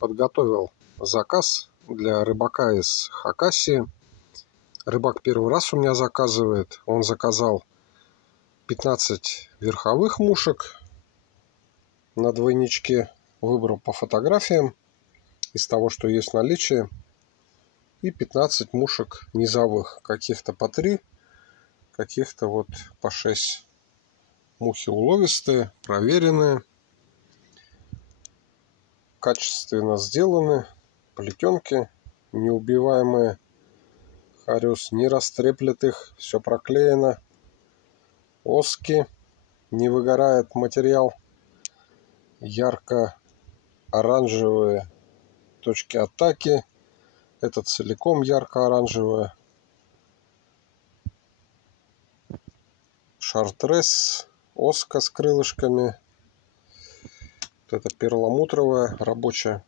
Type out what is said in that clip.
подготовил заказ для рыбака из Хакасии. Рыбак первый раз у меня заказывает. Он заказал 15 верховых мушек на двойничке. Выбрал по фотографиям из того, что есть в наличии. И 15 мушек низовых. Каких-то по 3, каких-то вот по 6. Мухи уловистые, проверенные, качественно сделаны, плетенки неубиваемые, хариус не растреплет их, все проклеено, оски, не выгорает материал, ярко-оранжевые точки атаки, это целиком ярко-оранжевая, шартрес, оска с крылышками. Вот это перламутровая рабочая.